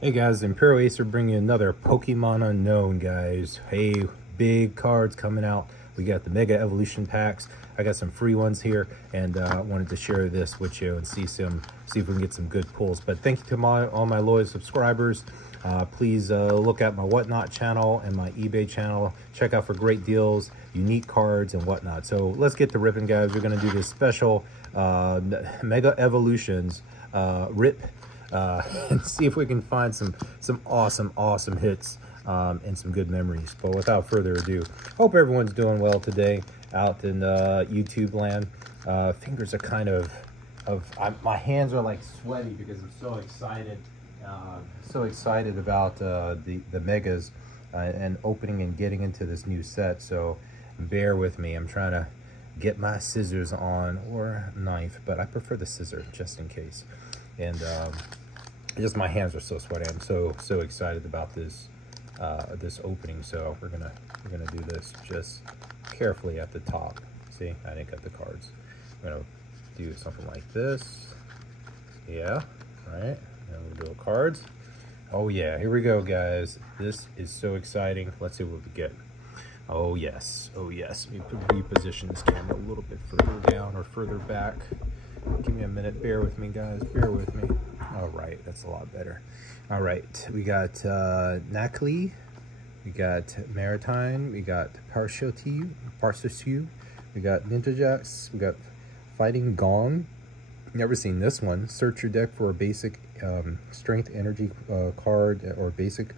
Hey guys, Imperial Acer bringing you another Pokemon Unknown, guys. Hey, big cards coming out. We got the Mega Evolution packs. I got some free ones here, and I wanted to share this with you and see if we can get some good pulls. But thank you to all my loyal subscribers. Please look at my Whatnot channel and my eBay channel. Check out for great deals, unique cards, and whatnot. So let's get to ripping, guys. We're gonna do this special Mega Evolutions rip. And see if we can find some awesome hits and some good memories. But without further ado, hope everyone's doing well today out in YouTube land. Fingers are kind of my hands are like sweaty because I'm so excited about the megas and opening and getting into this new set. So bear with me. I'm trying to get my scissors on, or knife, but I prefer the scissor just in case. And just my hands are so sweaty. I'm so excited about this this opening. So we're gonna do this just carefully at the top. See, I didn't cut the cards. I'm gonna do something like this. Yeah, right. And we'll do cards. Oh yeah, here we go, guys. This is so exciting. Let's see what we get. Oh yes, oh yes. Let me reposition this camera a little bit further down or further back. Give me a minute. Bear with me, guys. Bear with me. All right, that's a lot better. All right, we got Nacli, we got Maritime, we got Parshoti, we got Ninjajax, we got Fighting Gong. Never seen this one. Search your deck for a basic strength energy card or basic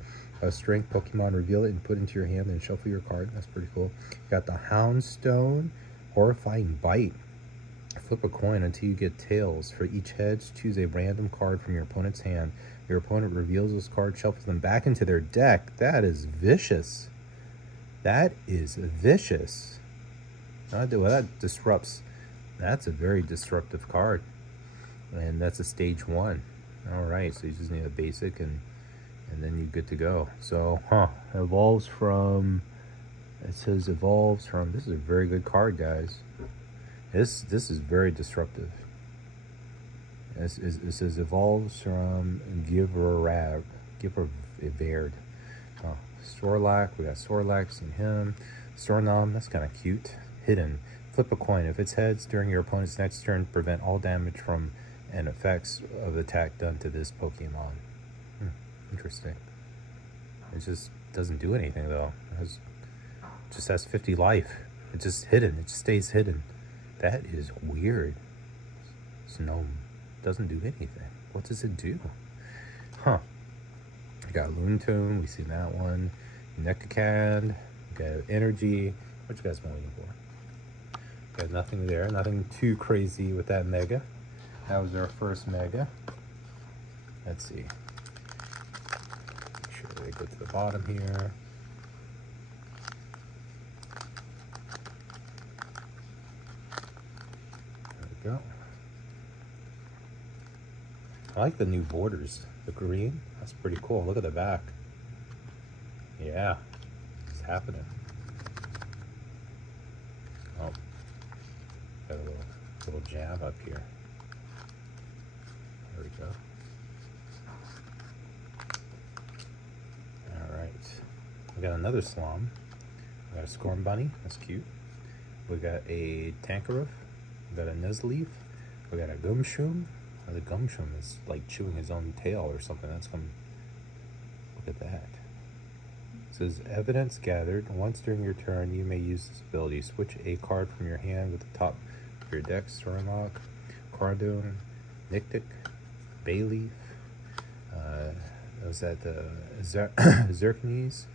strength Pokemon. Reveal it and put into your hand and shuffle your card. That's pretty cool. You got the Houndstone, Horrifying Bite. Flip a coin until you get tails. For each heads, choose a random card from your opponent's hand. Your opponent reveals those cards, shuffles them back into their deck. That is vicious. That is vicious. Well, that disrupts. That's a very disruptive card. And that's a stage 1. All right, so you just need a basic and then you're good to go. So, evolves from, it says evolves from, this is a very good card, guys. This is very disruptive. It says evolves from Giverard. Sorlac, we got Sorlax and him. Sornom, that's kind of cute. Hidden. Flip a coin. If it's heads during your opponent's next turn, prevent all damage from and effects of attack done to this Pokemon. Interesting. It just doesn't do anything though. It just has 50 life. It's just hidden. It just stays hidden. That is weird. Snow doesn't do anything. What does it do? Huh. We got Loontoon. We see that one. Nekacad. We got Energy. What you guys been waiting for? Got nothing there. Nothing too crazy with that Mega. That was our first Mega. Let's see. Make sure they go to the bottom here. Go. I like the new borders. The green, that's pretty cool. Look at the back. Yeah, it's happening. Oh, got a little jab up here. There we go. All right, we got another Slum. We got a Scorn Bunny. That's cute. We got a Tankaroof. We got a Nuzleaf. We got a Gumshoom. Oh, the Gumshoom is like chewing his own tail or something. That's come. Look at that. It says evidence gathered. Once during your turn, you may use this ability. Switch a card from your hand with the top of your deck. Stormlock, Cardone, Nictic, Bayleaf. Was that the Zerknes?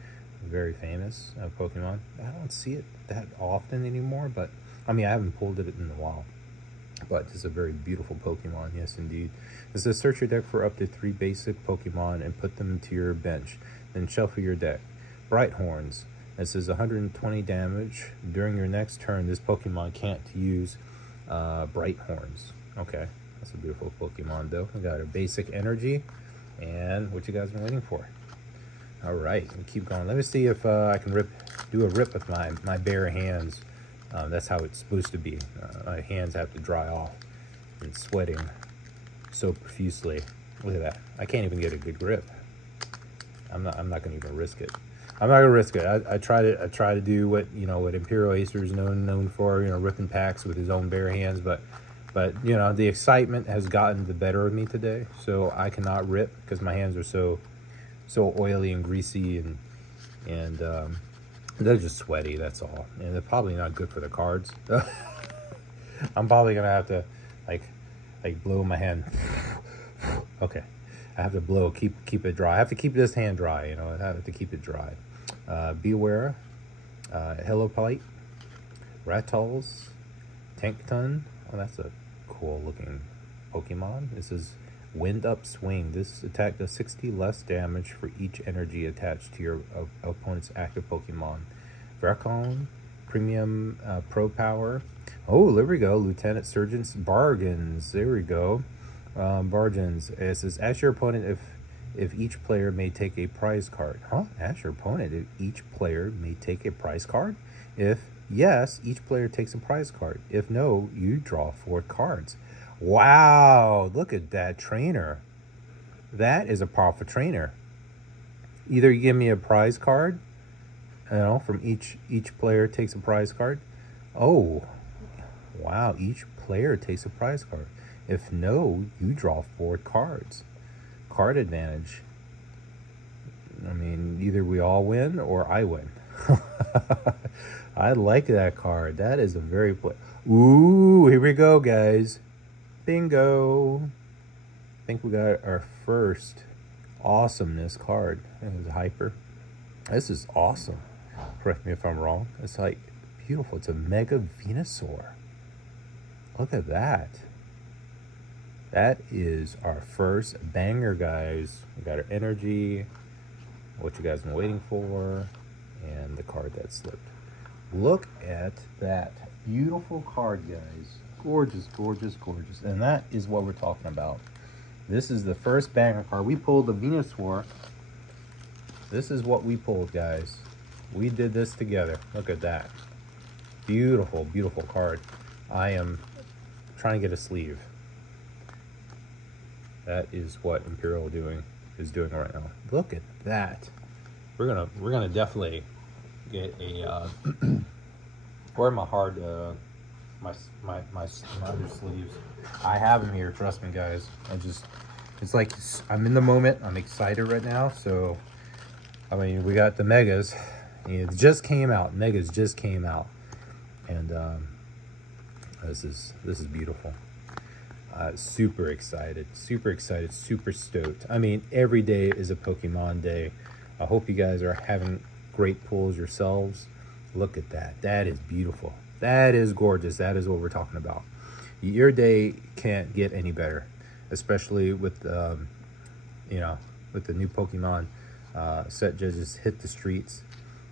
Very famous Pokemon. I don't see it that often anymore, but I mean, I haven't pulled it in a while. But it's a very beautiful Pokemon, yes indeed. It says search your deck for up to 3 basic Pokemon and put them to your bench. Then shuffle your deck. Bright Horns. It says 120 damage. During your next turn, this Pokemon can't use Bright Horns. Okay, that's a beautiful Pokemon though. We got a basic energy. And what you guys been waiting for? All right, we keep going. Let me see if I can do a rip with my bare hands. That's how it's supposed to be. My hands have to dry off and sweating so profusely. Look at that. I can't even get a good grip. I'm not gonna even risk it. I'm not gonna risk it. I try to do what, you know, what Imperial Acer is known for, you know, ripping packs with his own bare hands, but you know, the excitement has gotten the better of me today, so I cannot rip because my hands are so oily and greasy, and they're just sweaty, that's all. And they're probably not good for the cards. I'm probably gonna have to like blow my hand. Okay, I have to blow, keep it dry. I have to keep this hand dry, you know. I have to keep it dry. Beware, Hello Polite, Ratals, Tankton. Oh, that's a cool looking Pokemon. This is Wind Up Swing. This attack does 60 less damage for each energy attached to your opponent's active Pokemon. Vercon, Premium Pro Power. Oh, there we go. Lieutenant Surgeon's Bargains. There we go. Bargains. It says, ask your opponent if each player may take a prize card. Huh? Ask your opponent if each player may take a prize card? If yes, each player takes a prize card. If no, you draw 4 cards. Wow, look at that trainer. That is a powerful trainer. Either you give me a prize card, you know, from each player takes a prize card. Oh, wow, each player takes a prize card. If no, you draw 4 cards. Card advantage. I mean, either we all win or I win. I like that card. That is a very ooh, here we go, guys. Bingo. I think we got our first awesomeness card. It was Hyper. This is awesome. Correct me if I'm wrong. It's like beautiful. It's a Mega Venusaur. Look at that. That is our first banger, guys. We got our energy, what you guys been waiting for, and the card that slipped. Look at that beautiful card, guys. Gorgeous, gorgeous, gorgeous. And that is what we're talking about. This is the first banger card. We pulled the Venusaur. This is what we pulled, guys. We did this together. Look at that. Beautiful, beautiful card. I am trying to get a sleeve. That is what Imperial is doing right now. Look at that. We're gonna definitely get a where are my hard my other sleeves. I have them here, trust me, guys. It's like I'm in the moment. I'm excited right now. So I mean, we got the megas. It just came out. Megas just came out, and this is beautiful. Super excited, super stoked. I mean, every day is a Pokemon day. I hope you guys are having great pulls yourselves. Look at that. That is beautiful. That is gorgeous. That is what we're talking about. Your day can't get any better, especially with you know, with the new Pokemon set just hit the streets.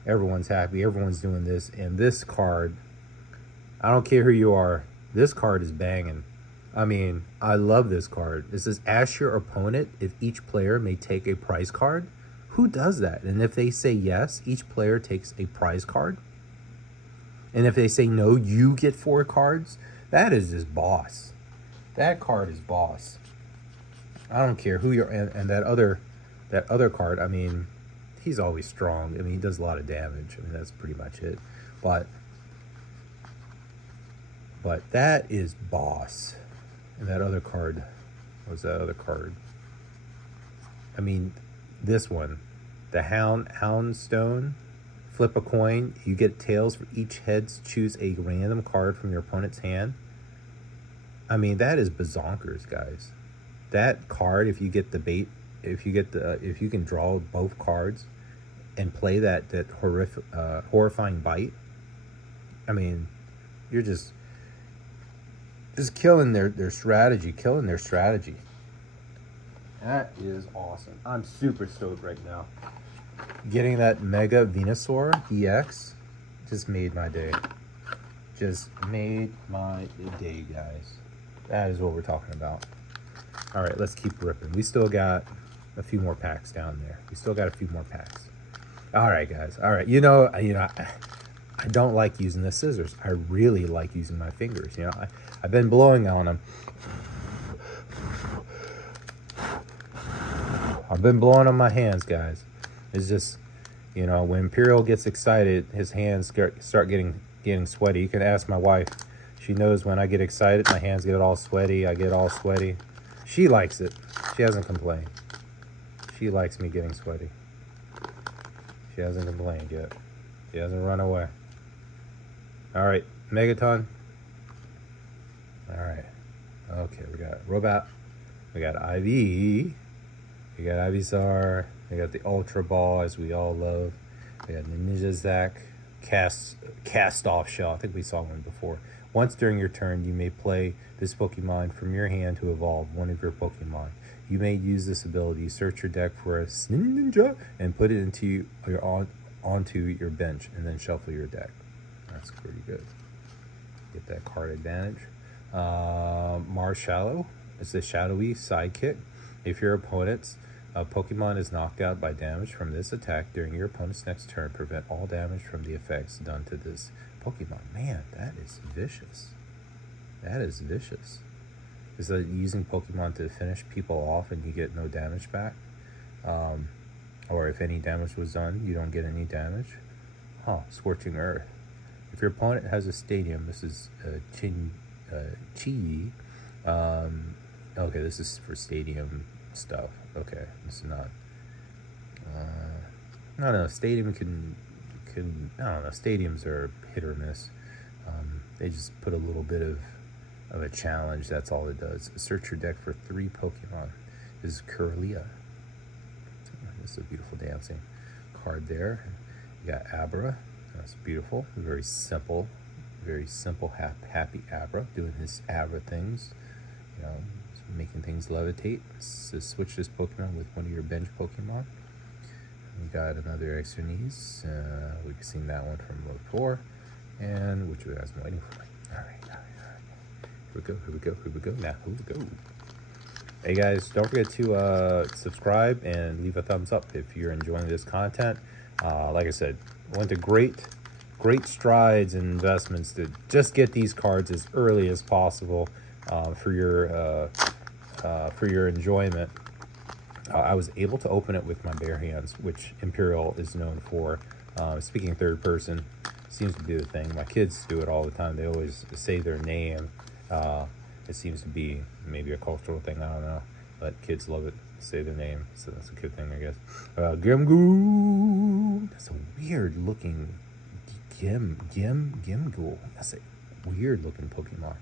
Everyone's happy. Everyone's doing this, and this card, I don't care who you are, this card is banging. I mean, I love this card. It says, ask your opponent if each player may take a prize card. Who does that? And if they say yes, each player takes a prize card. And if they say no, you get 4 cards. That is just boss. That card is boss. I don't care who you're, and that other card, I mean, he's always strong. I mean, he does a lot of damage. I mean, that's pretty much it. But that is boss. And that other card, what was that other card? I mean, this one, the Houndstone. Flip a coin. You get tails for each heads. Choose a random card from your opponent's hand. I mean, that is bazonkers, guys. That card, if you get the bait, if you can draw both cards and play that horrific, horrifying bite. I mean, you're just killing their strategy, That is awesome. I'm super stoked right now. Getting that Mega Venusaur EX just made my day. Just made my day, guys. That is what we're talking about. All right, let's keep ripping. We still got a few more packs down there. All right, guys. All right, you know, I don't like using the scissors. I really like using my fingers. You know, I've been blowing on them. I've been blowing on my hands, guys. It's just, you know, when Imperial gets excited, his hands start getting sweaty. You can ask my wife. She knows when I get excited, my hands get all sweaty. I get all sweaty. She likes it. She hasn't complained. She likes me getting sweaty. She hasn't complained yet. She hasn't run away. All right, Megaton. All right. Okay, we got Robot. We got IV. We got Ivysaur. We got the Ultra Ball, as we all love. We got the Ninja Zack. Cast off shell. I think we saw one before. Once during your turn, you may play this Pokemon from your hand to evolve one of your Pokemon. You may use this ability, search your deck for a Ninja, and put it onto your bench, and then shuffle your deck. That's pretty good. Get that card advantage. Marshallow is the shadowy sidekick. If your opponent's Pokemon is knocked out by damage from this attack during your opponent's next turn, prevent all damage from the effects done to this Pokemon. Man, that is vicious. That is vicious. Is that using Pokemon to finish people off and you get no damage back? Or if any damage was done, you don't get any damage? Huh, Scorching Earth. If your opponent has a stadium, this is Chi. Okay, this is for stadium stuff. Okay, this is not. I don't know. Stadium can. I don't know. Stadiums are hit or miss. They just put a little bit of a challenge. That's all it does. Search your deck for 3 Pokemon. This is Curlia. This is a beautiful dancing card there. You got Abra. That's beautiful. Very simple, happy Abra doing his Abra things. You know, making things levitate. So switch this Pokemon with one of your bench Pokemon. We got another Exernies. We've seen that one from before, and which you guys been waiting for. All right. Here we go. Now, here we go. Hey guys, don't forget to subscribe and leave a thumbs up if you're enjoying this content. Like I said, went to great strides and investments to just get these cards as early as possible for your enjoyment. I was able to open it with my bare hands, which Imperial is known for. Speaking third person seems to be the thing. My kids do it all the time. They always say their name. It seems to be maybe a cultural thing, I don't know, but kids love it, say their name, so that's a good thing, I guess. Gimgoo. That's a weird looking Gimghoul. That's a weird looking Pokemon.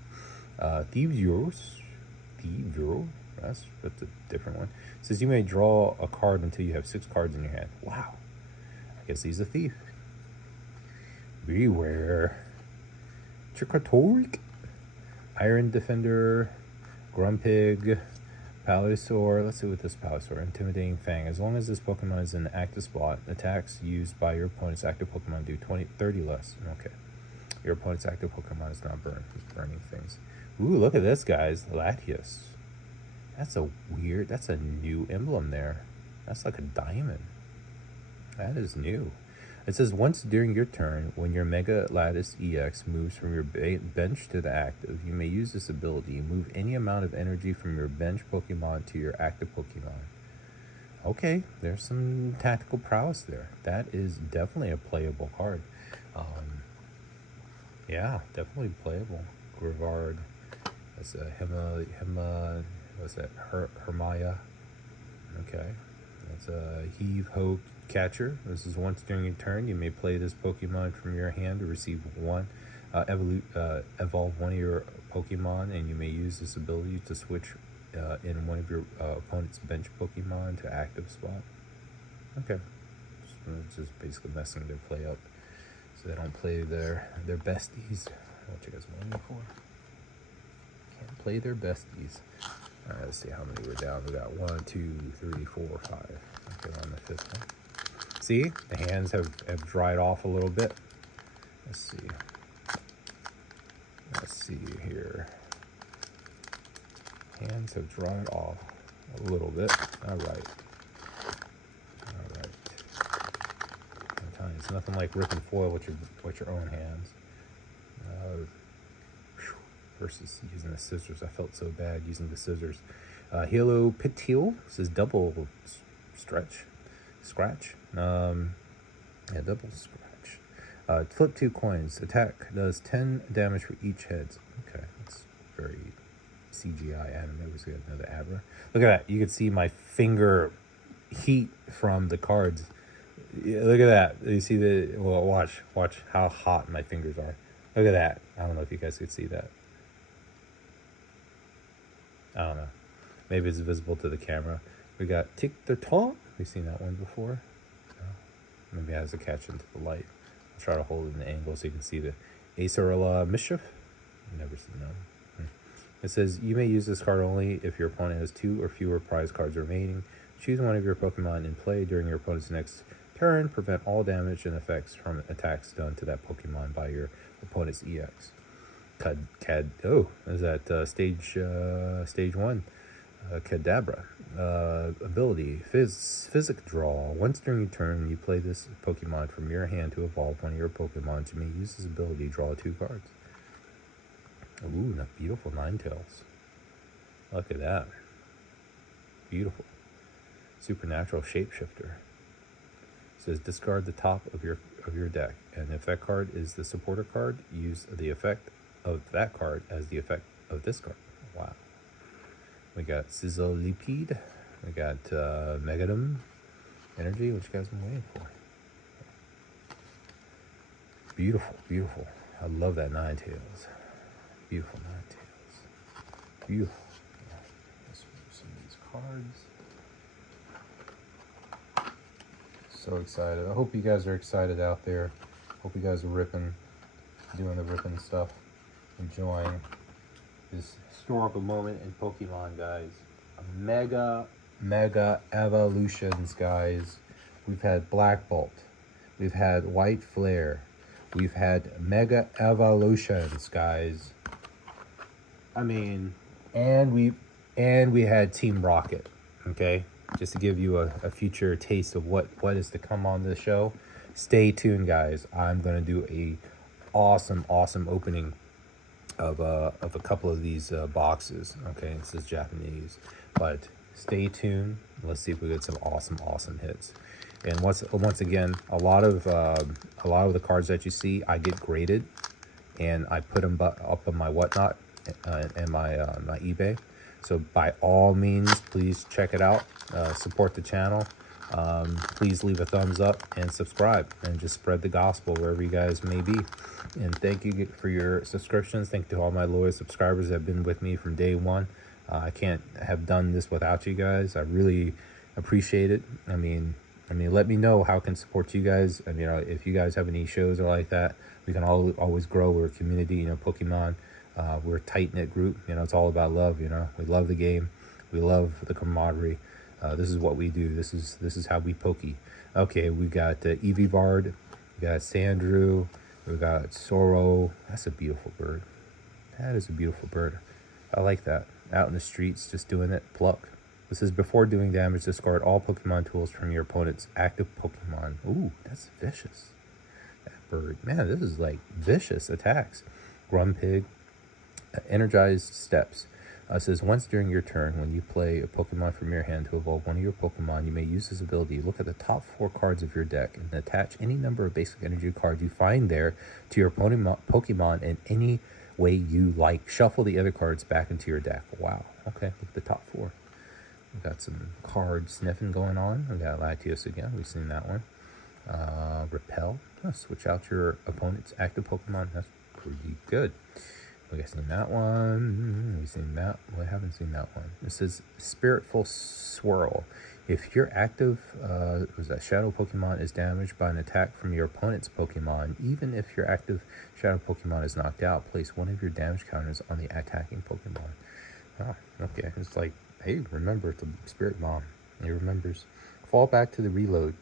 Thievius. That's a different one. It says you may draw a card until you have 6 cards in your hand. Wow. I guess he's a thief. Beware. Tricotoric. Iron Defender, Grumpig, Pallisaur. Let's see what this Pallisaur. Intimidating Fang. As long as this Pokemon is in an active spot, attacks used by your opponent's active Pokemon do 30 less. Okay. Your opponent's active Pokemon is not burned. He's burning things. Ooh, look at this, guys. Latios. That's a new emblem there. That's like a diamond. That is new. It says once during your turn, when your Mega Lattice EX moves from your bench to the active, you may use this ability. Move any amount of energy from your bench Pokemon to your active Pokemon. Okay, there's some tactical prowess there. That is definitely a playable card. Yeah, definitely playable. Grivard. That's a what's that? Hermaya. Okay. That's a Heave Ho Catcher. This is once during your turn. You may play this Pokemon from your hand to receive one, evolve one of your Pokemon, and you may use this ability to switch in one of your opponent's bench Pokemon to active spot. Okay. It's just basically messing their play up so they don't play their besties. What you guys waiting for? Can't play their besties. All right, let's see how many we're down. We got 1, 2, 3, 4, 5. Okay, we're on the 5th one. See, the hands have dried off a little bit. Let's see here. Hands have dried off a little bit. All right. I'm telling you, it's nothing like ripping foil with your own hands. Versus using the scissors. I felt so bad using the scissors. Hilo Pitil. This is double stretch. scratch. Yeah, double scratch. Flip 2 coins. Attack does 10 damage for each head. Okay, that's very CGI anime. Was good. Another Abra. Look at that. You can see my finger heat from the cards. Yeah, look at that. You see the, well, watch how hot my fingers are. Look at that. I don't know if you guys could see that. I don't know. Maybe it's visible to the camera. We got Tic the Taut. We've seen that one before. Maybe it has to catch into the light. I'll try to hold it in the angle so you can see the Acer Mischief. Never seen that. It says, you may use this card only if your opponent has 2 or fewer prize cards remaining. Choose one of your Pokemon in play during your opponent's next turn. Prevent all damage and effects from attacks done to that Pokemon by your opponent's EX. Oh, is that stage 1? Kadabra. Ability. Physic Draw. Once during your turn, you play this Pokemon from your hand to evolve one of your Pokemon. You may use this ability, draw 2 cards. Ooh, that beautiful Ninetales. Look at that. Beautiful. Supernatural Shapeshifter. It says discard the top of your deck, and if that card is the supporter card, use the effect of that card as the effect of this card. Wow. We got Sizzlipede. We got Megadum Energy, which you guys been waiting for. Beautiful, beautiful. I love that Ninetales. Beautiful Ninetales. Beautiful. Yeah. Let's move some of these cards. So excited. I hope you guys are excited out there. Hope you guys are ripping, doing the ripping stuff, enjoying this historical moment in Pokemon, guys. Mega evolutions, guys. We've had Black Bolt. We've had White Flare. We've had Mega Evolutions, guys. I mean, and we had Team Rocket, okay? Just to give you a future taste of what is to come on the show. Stay tuned, guys. I'm gonna do a awesome opening of a couple of these boxes. Okay, this is Japanese, but stay tuned. Let's see if we get some awesome hits. And once again, a lot of the cards that you see, I get graded, and I put them up on my whatnot and my my eBay. So by all means, please check it out. Support the channel. Please leave a thumbs up and subscribe, and just spread the gospel wherever you guys may be. And thank you for your subscriptions. Thank you to all my loyal subscribers that have been with me from day one. I can't have done this without you guys. I really appreciate it. I mean, let me know how I can support you guys. I mean, if you guys have any shows or like that, we can always grow. We're a community, you know, Pokemon. We're a tight-knit group. You know, it's all about love. You know, we love the game. We love the camaraderie. This is what we do. This is how we pokey. Okay, we got Eevee, we got Sandrew, we got Sorrow. That's a beautiful bird. That is a beautiful bird. I like that. Out in the streets, just doing it. Pluck. This is before doing damage. Discard all Pokemon tools from your opponent's active Pokemon. Ooh, that's vicious. That bird, man, this is like vicious attacks. Grumpig. Energized Steps. Says once during your turn, when you play a Pokemon from your hand to evolve one of your Pokemon, you may use this ability. Look at the top 4 cards of your deck and attach any number of basic energy cards you find there to your Pokemon in any way you like. Shuffle the other cards back into your deck. Wow. Okay, look at the top 4. We've got some card sniffing going on. We got Latios again. We've seen that one. Repel. Switch out your opponent's active Pokemon. That's pretty good. We got seen that one. We've seen that. We haven't seen that one. This is Spiritful Swirl. If your active Shadow Pokemon is damaged by an attack from your opponent's Pokemon, even if your active Shadow Pokemon is knocked out, place one of your damage counters on the attacking Pokemon. Oh, okay. It's like, hey, remember, it's a Spirit Bomb. He remembers. Fall back to the reload.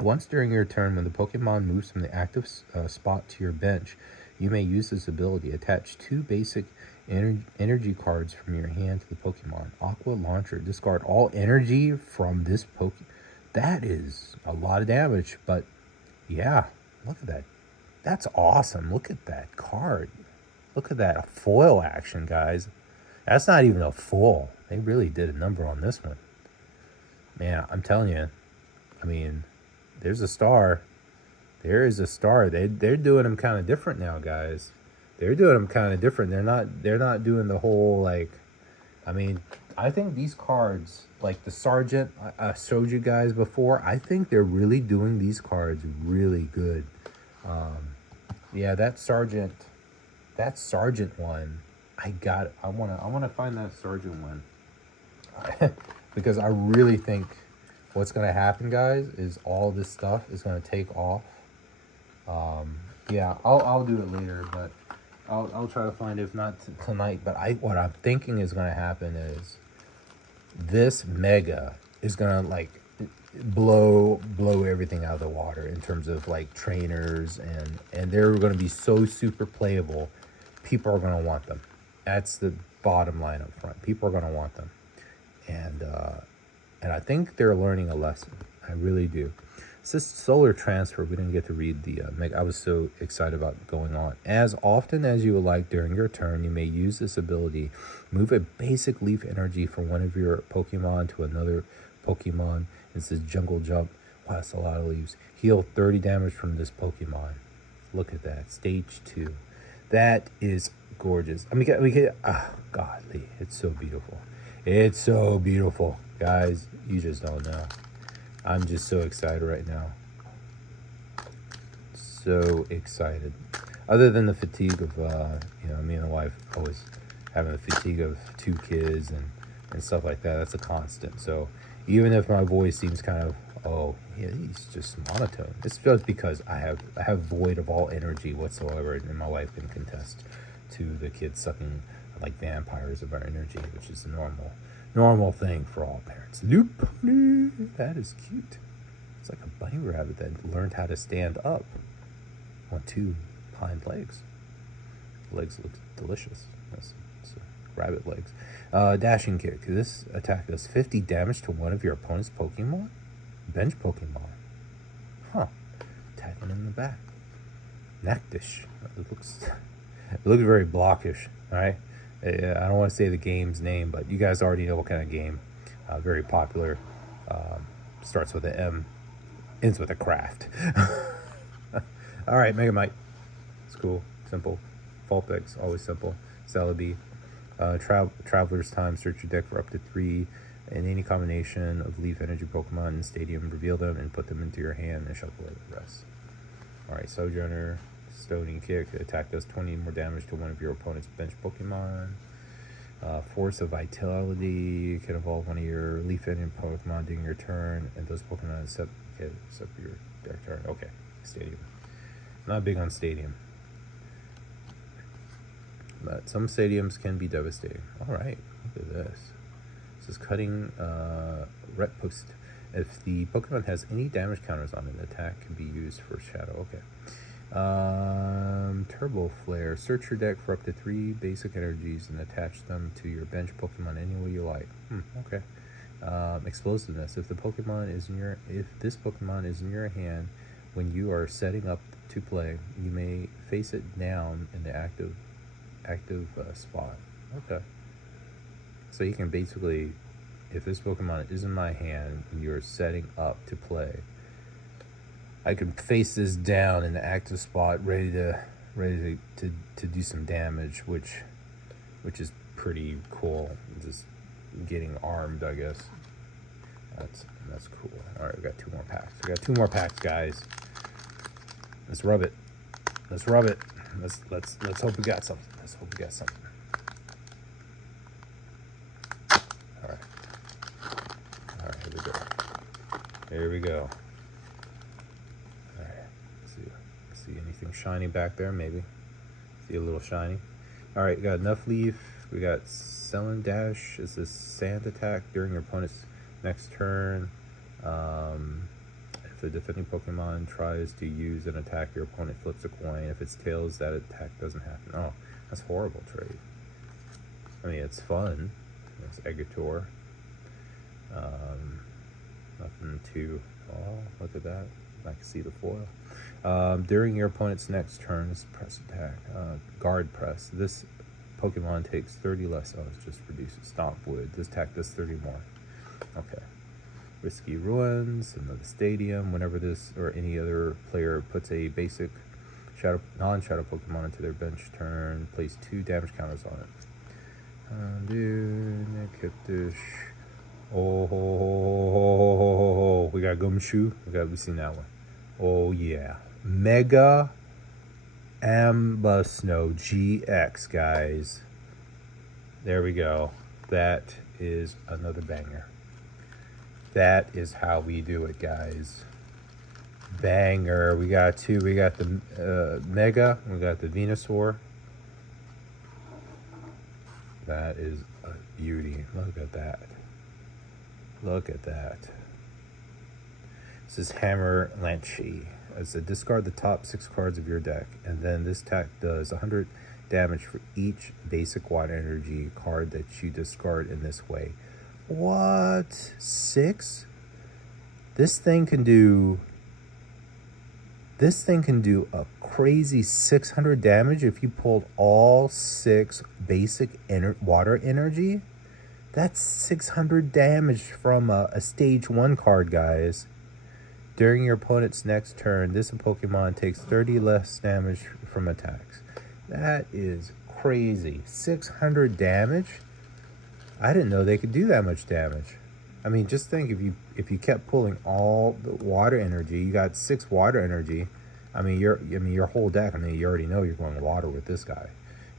Once during your turn, when the Pokemon moves from the active spot to your bench, you may use this ability. Attach 2 basic energy cards from your hand to the Pokemon. Aqua Launcher. Discard all energy from this Pokemon. That is a lot of damage, but yeah, look at that. That's awesome. Look at that card. Look at that. A foil action, guys. That's not even a full. They really did a number on this one. Man, I'm telling you, I mean, there's a star. There is a star. They're doing them kind of different now, guys. They're doing them kind of different. They're not doing the whole like. I mean, I think these cards, like the Sergeant I showed you guys before, I think they're really doing these cards really good. Yeah, that Sergeant one, I wanna find that Sergeant one because I really think what's gonna happen, guys, is all this stuff is gonna take off. Yeah, I'll do it later, but I'll try to find it if not tonight. But what I'm thinking is gonna happen is this mega is gonna like blow everything out of the water in terms of like trainers, and they're gonna be so super playable. People are gonna want them. That's the bottom line up front. People are gonna want them, and I think they're learning a lesson. I really do. It's this solar transfer. We didn't get to read the mega. I was so excited about going on. As often as you would like during your turn, you may use this ability. Move a basic leaf energy from one of your Pokemon to another Pokemon. It says Jungle Jump. Wow, that's a lot of leaves. Heal 30 damage from this Pokemon. Look at that. Stage 2. That is gorgeous. I mean, godly. It's so beautiful. It's so beautiful. Guys, you just don't know. I'm just so excited right now. So excited. Other than the fatigue of, me and the wife always having the fatigue of 2 kids and stuff like that. That's a constant. So even if my voice seems kind of, oh, yeah, he's just monotone. It's just because I have void of all energy whatsoever, and my wife can contest to the kids sucking like vampires of our energy, which is a normal thing for all parents. Loop pony, that is cute. It's like a bunny rabbit that learned how to stand up on 2 hind legs. Legs look delicious. That's rabbit legs. Dashing kick. This attack does 50 damage to one of your opponent's Pokemon. Bench Pokemon. Huh. Attacking in the back. Nactish. It looks very blockish. All right. I don't want to say the game's name, but you guys already know what kind of game. Very popular. Starts with an M, ends with a craft. All right, Megamite. It's cool, simple. Vulpix, always simple. Celebi. Traveler's Time. Search your deck for up to 3 in any combination of Leaf Energy Pokemon in the stadium. Reveal them and put them into your hand and shuffle away the rest. All right, Sojourner. Stoning Kick. Attack does 20 more damage to one of your opponent's bench Pokemon. Force of Vitality. Can evolve one of your Leaf Energy Pokemon during your turn, and those Pokemon except for your deck turn. Okay, Stadium. Not big on Stadium, but some stadiums can be devastating. All right, look at this. This is cutting Ret Post. If the Pokemon has any damage counters on it, an attack can be used for Shadow. Okay. Turbo Flare. Search your deck for up to 3 basic energies and attach them to your bench Pokemon any way you like. Okay. Explosiveness. If this Pokemon is in your hand when you are setting up to play, you may face it down in the active spot. Okay. So you can basically, if this Pokemon is in my hand and you're setting up to play, I can face this down in the active spot, ready to do some damage, which is pretty cool. Just getting armed, I guess. That's cool. All right, we got 2 more packs. We got 2 more packs, guys. Let's rub it. Let's hope we got something. Let's hope we got something. All right, here we go. Here we go. See anything shiny back there? Maybe. See a little shiny. All right, we got enough leaf. We got Selen Dash. Is this sand attack during your opponent's next turn? If the defending Pokemon tries to use an attack, your opponent flips a coin. If it's tails, that attack doesn't happen. Oh, that's horrible trade. I mean, it's fun. It's Eggator. Nothing too. Oh, look at that. I can see the foil. During your opponent's next turn, this press attack, guard press. This Pokemon takes 30 less. Oh, it's just reduces Stomp Wood. This attack does 30 more. Okay. Risky Ruins, another stadium. Whenever this or any other player puts a basic non-shadow Pokemon into their bench turn, place 2 damage counters on it. Dude, Kiptish. Oh, we got Gumshoe. We've seen that one. Oh yeah, Mega Ambusno GX, guys. There we go. That is another banger. That is how we do it, guys. Banger. We got 2. We got the Mega. We got the Venusaur. That is a beauty. Look at that. Look at that. This is Hammer Lanchi. As a discard the top 6 cards of your deck, and then this attack does 100 damage for each basic water energy card that you discard in this way. What? 6? This thing can do a crazy 600 damage if you pulled all 6 basic water energy. That's 600 damage from a stage 1 card, guys. During your opponent's next turn, this Pokemon takes 30 less damage from attacks. That is crazy. 600 damage? I didn't know they could do that much damage. I mean, just think if you kept pulling all the water energy, you got 6 water energy. I mean, your whole deck. I mean, you already know you're going water with this guy.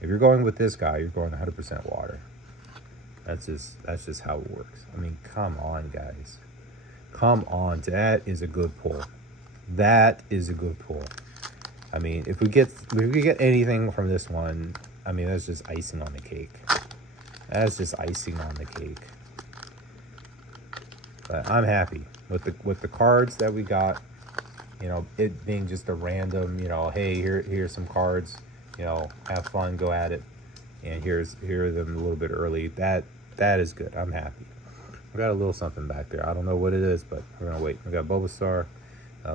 If you're going with this guy, you're going 100% water. That's just how it works. I mean, come on, guys. Come on, that is a good pull. That is a good pull. I mean, if we get anything from this one, I mean, that's just icing on the cake. That's just icing on the cake. But I'm happy with the cards that we got. You know, it being just a random, you know, hey, here's some cards. You know, have fun, go at it. And here are them a little bit early. That is good. I'm happy. We got a little something back there. I don't know what it is, but we're gonna wait. We got Bulbasaur,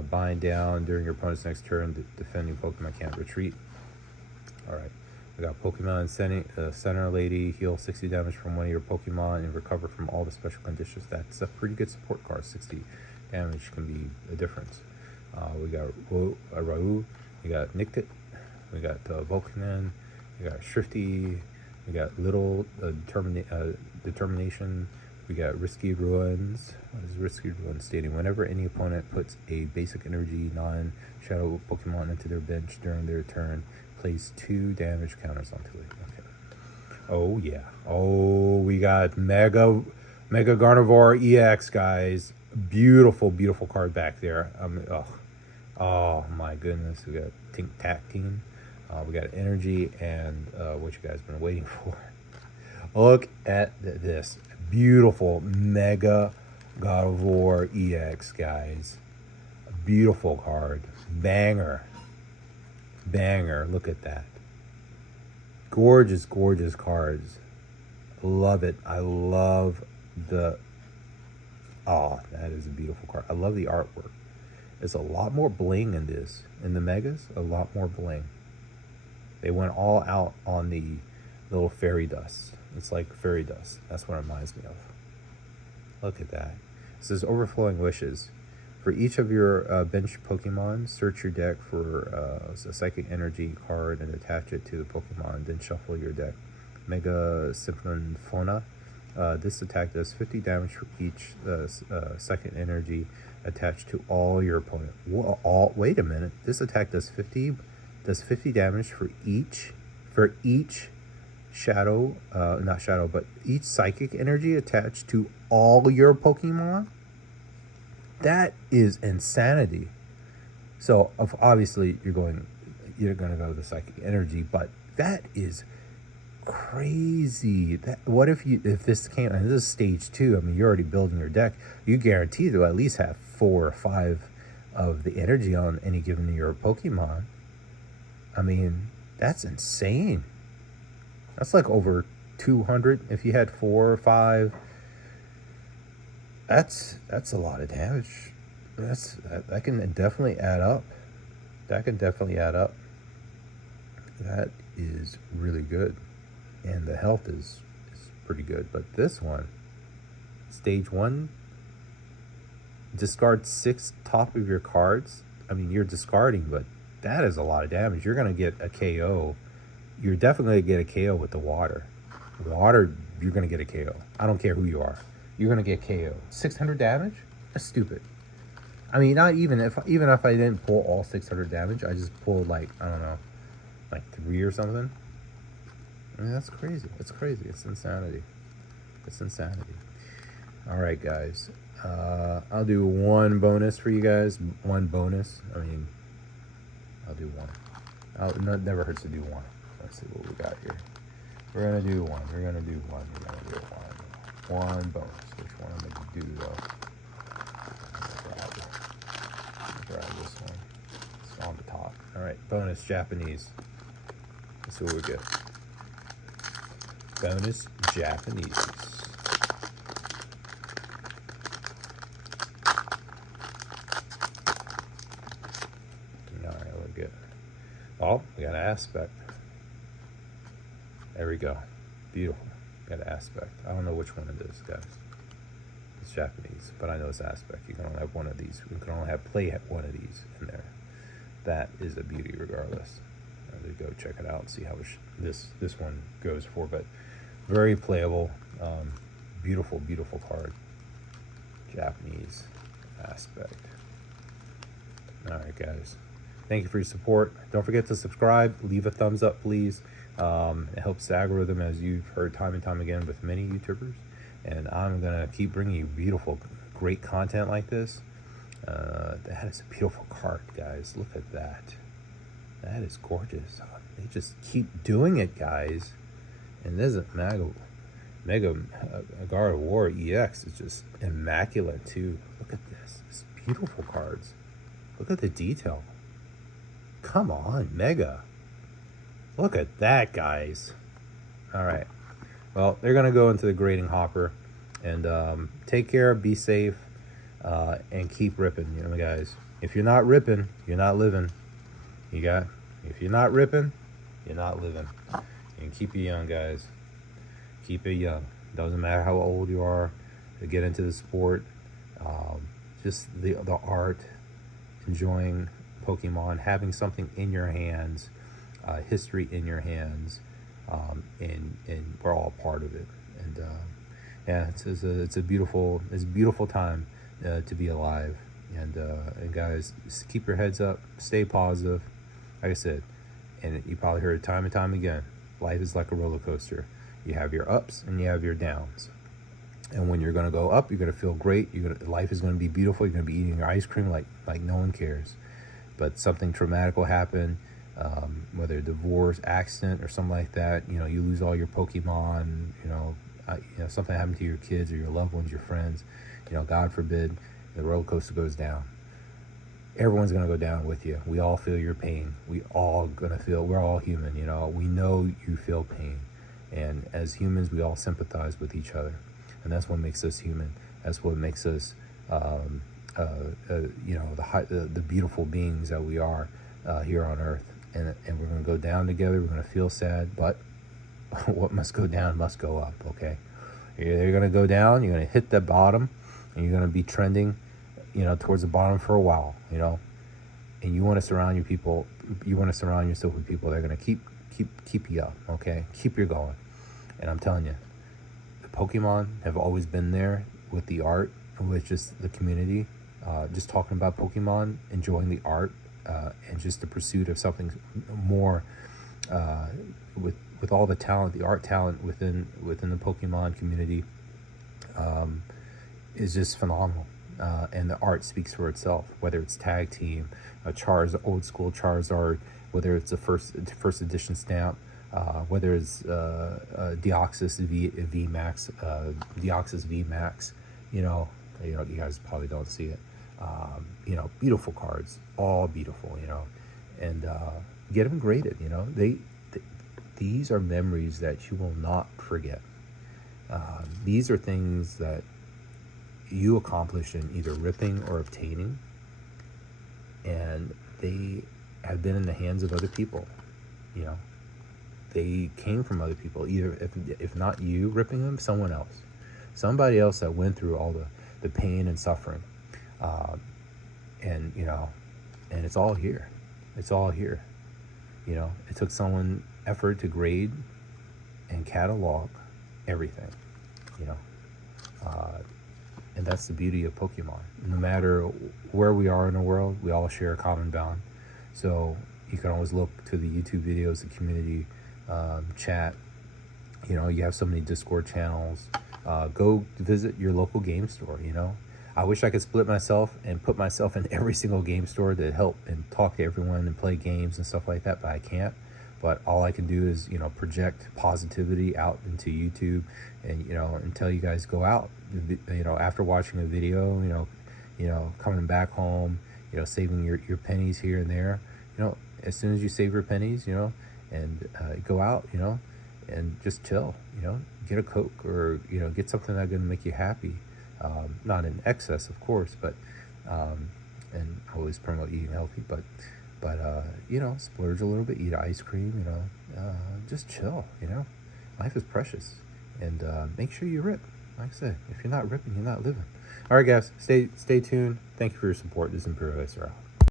bind down during your opponent's next turn. The defending Pokemon can't retreat. All right. We got Pokemon Center Lady, heal 60 damage from one of your Pokemon and recover from all the special conditions. That's a pretty good support card. 60 damage can be a difference. We got Raoult, we got Nictit, we got Volcanon, we got Shrifty, we got Little Determination, we got Risky Ruins. What is Risky Ruins stating? Whenever any opponent puts a basic energy non-shadow Pokemon into their bench during their turn, place 2 damage counters onto it. Okay. Oh yeah. Oh, we got Mega Gardevoir EX, guys. Beautiful, beautiful card back there. Oh my goodness. We got Tink Tac Team. We got Energy and what you guys been waiting for. Look at this. Beautiful Mega Gardevoir EX, guys. A beautiful card. Banger. Look at that. Gorgeous, gorgeous cards. Love it. I love the... Oh, that is a beautiful card. I love the artwork. There's a lot more bling in this. In the Megas, a lot more bling. They went all out on the little fairy dust. It's like fairy dust. That's what it reminds me of. Look at that. It says Overflowing Wishes. For each of your bench Pokemon, search your deck for a Psychic Energy card and attach it to the Pokemon, then shuffle your deck. Mega Symphona. This attack does 50 damage for each Psychic Energy attached to all your opponent. Wait a minute. This attack does 50 damage for each shadow, not shadow, but each Psychic Energy attached to all your Pokemon? That is insanity. So obviously you're gonna go to the Psychic Energy, but that is crazy. What if this came, and this is stage 2, I mean, you're already building your deck, you guarantee to at least have 4 or 5 of the energy on any given of your Pokemon. I mean, that's insane. That's like over 200 if you had 4 or 5. That's a lot of damage. That can definitely add up. That is really good. And the health is pretty good. But this one, stage 1, discard 6 top of your cards. I mean, you're discarding, but that is a lot of damage. You're going to get a KO. You're definitely going to get a KO with the water. Water, you're going to get a KO. I don't care who you are. You're going to get KO. 600 damage? That's stupid. I mean, not even if I didn't pull all 600 damage, I just pulled like, I don't know, like 3 or something. I mean, that's crazy. It's crazy. It's insanity. It's insanity. All right, guys. I'll do one bonus for you guys. One bonus. I mean, I'll do one. It never hurts to do one. Let's see what we got here. We're gonna do one. We're gonna do one. We're gonna do one. One bonus. Which one am I gonna do though? Grab this one. It's on the top. All right. Bonus Japanese. Let's see what we get. Bonus Japanese. Alright, look good. Oh, we got an aspect. There we go. Beautiful. Got an aspect. I don't know which one it is, guys. It's Japanese, but I know it's aspect. You can only have one of these. You can only play one of these in there. That is a beauty regardless. There you go. Check it out and see how this one goes for. But very playable. Beautiful, beautiful card. Japanese aspect. All right, guys. Thank you for your support. Don't forget to subscribe. Leave a thumbs up, please. It helps the algorithm, as you've heard time and time again with many YouTubers. And I'm going to keep bringing you beautiful, great content like this. That is a beautiful card, guys. Look at that. That is gorgeous. They just keep doing it, guys. And this is Mega Guard of War EX is just immaculate too. Look at this. It's beautiful cards. Look at the detail. Come on, Mega. Look at that, guys. All right. Well, they're going to go into the grading hopper. And take care, be safe, and keep ripping, you know, guys. If you're not ripping, you're not living. If you're not ripping, you're not living. And keep it young, guys. Keep it young. Doesn't matter how old you are to get into the sport. Just the art, enjoying Pokemon, having something in your hands, history in your hands, and we're all part of it. And yeah, it's a beautiful time to be alive. And guys, just keep your heads up, stay positive. Like I said, and you probably heard it time and time again, life is like a roller coaster. You have your ups and you have your downs. And when you're going to go up, you're going to feel great. Life is going to be beautiful. You're going to be eating your ice cream like no one cares. But something traumatic will happen, whether a divorce, accident, or something like that. You know, you lose all your Pokemon. Something happened to your kids or your loved ones, your friends. You know, God forbid, the roller coaster goes down. Everyone's going to go down with you. We all feel your pain. We're all human, you know. We know you feel pain. And as humans, we all sympathize with each other. And that's what makes us human. That's what makes us, the beautiful beings that we are here on Earth. And we're going to go down together. We're going to feel sad. But what must go down must go up, okay? You're going to go down. You're going to hit the bottom. And you're going to be trending, towards the bottom for a while, and you want to surround yourself with people that are going to keep you up, okay? Keep you going. And I'm telling you, the Pokemon have always been there with the art, with just the community, just talking about Pokemon, enjoying the art, and just the pursuit of something more, with all the talent, the art talent within the Pokemon community, is just phenomenal. And the art speaks for itself, whether it's tag team, old school Charizard, whether it's a first edition stamp, whether it's Deoxys V Max, you guys probably don't see it. Beautiful cards, all beautiful, and get them graded. These are memories that you will not forget. These are things that you accomplished in either ripping or obtaining, and they have been in the hands of other people. They came from other people, either if not you ripping them, somebody else that went through all the pain and suffering, And you know, and it's all here. It's all here. You know, it took someone effort to grade and catalog everything. You know, and that's the beauty of Pokemon. No matter where we are in the world, we all share a common bond. So you can always look to the YouTube videos, the community chat. You know, you have so many Discord channels. Go visit your local game store. You know, I wish I could split myself and put myself in every single game store to help and talk to everyone and play games and stuff like that, but I can't. But all I can do is, you know, project positivity out into YouTube, and, you know, until you guys go out, you know, after watching a video, you know, coming back home, you know, saving your pennies here and there, you know, as soon as you save your pennies, you know, and go out, you know, and just chill, you know, get a Coke, or, you know, get something that's going to make you happy. Not in excess, of course, but, and I always promote eating healthy, but you know, splurge a little bit, eat ice cream, you know, just chill, you know, life is precious, and make sure you rip. Like I said, if you're not ripping, you're not living. All right, guys, stay tuned. Thank you for your support. This is Imperial Acer out.